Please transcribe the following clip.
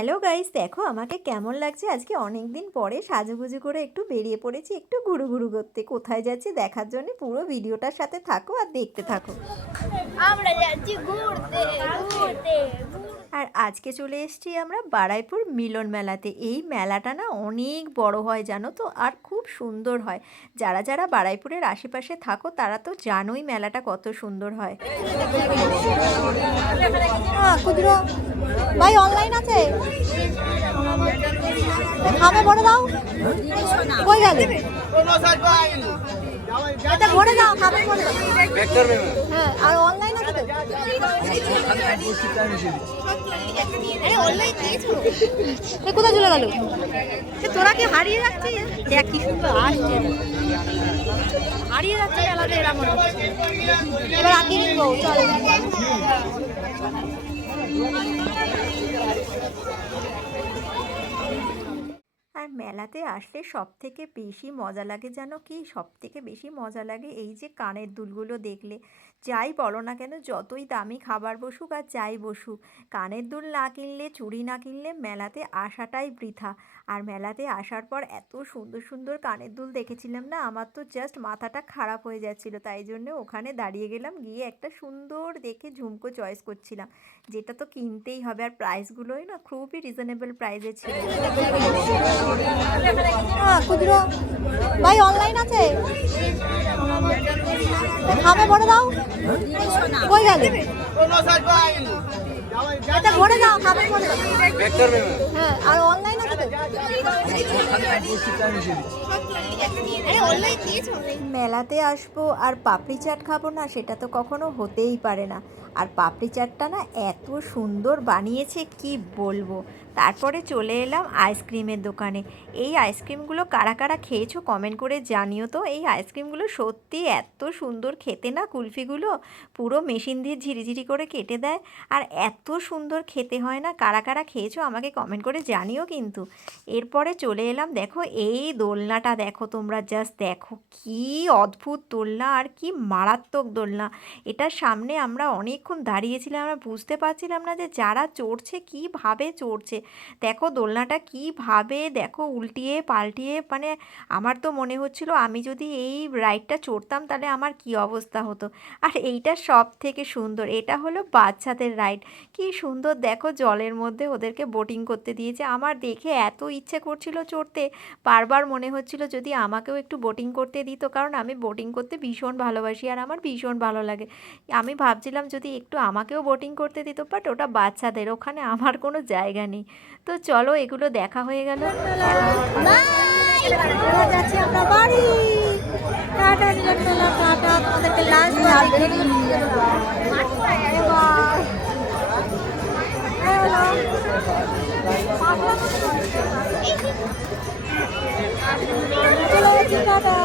Hello guys, দেখো আমাকে কেমন লাগছে। আজকে অনেক দিন পরে সাজুগুজু করে একটু বেরিয়ে পড়েছি একটু ঘুরু করতে। কোথায় যাচ্ছি দেখার জন্য পুরো ভিডিওটার সাথে থাকো আর দেখতে থাকো। আমরা যাচ্ছি ঘুরতে ঘুরতে। আর আজকে চলে এসেছি আমরা বারুইপুর মিলন মেলাতে। এই মেলাটা না অনেক বড় হয় জানো তো, আর খুব সুন্দর হয়। যারা যারা বারুইপুরের আশেপাশে থাকো তারা তো জানোই মেলাটা কত সুন্দর হয়। খুচরো ভাই অনলাইন আছে, খাবে ভরে দাও। কই গেলে এটা ভরে দাও, খাবে ভরে দাও। হ্যাঁ, আর অনলাইন আছে তো? কোথায় চলে গেল? তোরা কি হারিয়ে যাচ্ছিস? দেখ কি সুন্দর আসছে, হারিয়ে যাচ্ছে মেলাতে এরা মনে হচ্ছে। এবার আঁকি নিবো, চল। আর মেলাতে আসলে সবথেকে বেশি মজা লাগে জানো কি? সবথেকে বেশি মজা লাগে এই যে কানের দুলগুলো দেখলে। যাই বলো না কেন, যতই দামি খাবার বসুক আর যাই বসুক, কানের দুল না কিনলে, চুড়ি না কিনলে মেলাতে আসাটাই বৃথা। আর মেলাতে আসার পর এত সুন্দর সুন্দর কানের দুল দেখেছিলাম না, আমার তো জাস্ট মাথাটা খারাপ হয়ে যাচ্ছিল। তাই জন্য ওখানে দাঁড়িয়ে গেলাম, গিয়ে একটা সুন্দর দেখে ঝুমকো চয়েস করছিলাম, যেটা তো কিনতেই হবে। আর প্রাইসগুলোই না খুবই রিজনেবল প্রাইসে ছিল। খুচরো ভাই অনলাইন আছে, খাবে ভরে দাও। কই গেলে এটা ভরে দাও, খাবে ভরে দাও। হ্যাঁ, আর অনলাইন আছে তো? মেলাতে আসবো আর পাপড়ি চাট খাবো না, সেটা তো কখনো হতেই পারে না। আর পাপড়ি চাটটা না এত সুন্দর বানিয়েছে কি বলবো। তারপরে চলে এলাম আইসক্রিমের দোকানে। এই আইসক্রিমগুলো কারা কারা খেয়েছো কমেন্ট করে জানিও তো। এই আইসক্রিমগুলো সত্যি এত সুন্দর খেতে না, কুলফিগুলো পুরো মেশিন দিয়ে ঝিরিঝিরি করে কেটে দেয়, আর এত সুন্দর খেতে হয় না। কারা কারা খেয়েছো আমাকে কমেন্ট করে জানিও কিন্তু। এরপরে চলে এলাম, দেখো এই দোলনাটা দেখো তোমরা, জাস্ট দেখো কি অদ্ভুত দোলনা আর কি মারাত্মক দোলনা। এটার সামনে আমরা অনেকক্ষণ দাঁড়িয়েছিলাম, আমরা বুঝতে পারছিলাম না যে যারা চড়ছে কীভাবে চড়ছে। দেখো দোলনাটা কীভাবে দেখো উল্টিয়ে পাল্টিয়ে, মানে আমার তো মনে হচ্ছিল আমি যদি এই রাইডটা চড়তাম তাহলে আমার কি অবস্থা হতো। আর এইটা সব থেকে সুন্দর, এটা হলো বাচ্চাদের রাইড। কি সুন্দর দেখো, জলের মধ্যে ওদেরকে বোটিং করতে দিয়েছে। আমার দেখে এত ইচ্ছে করছিল চড়তে, বারবার মনে হচ্ছিল যদি আমাকেও একটু বোটিং করতে দিত, কারণ আমি বোটিং করতে ভীষণ ভালোবাসি আর আমার ভীষণ ভালো লাগে। আমি ভাবছিলাম যদি একটু আমাকেও বোটিং করতে দিত, বাট ওটা বাচ্চাদের, ওখানে আমার কোনো জায়গা নেই। তো চলো এগুলো দেখা হয়ে গেল। যাচ্ছি আমরা বাড়ি। টাটা মিলন মেলা, টাটা। তোমাদেরকে লাস্ট টাটা।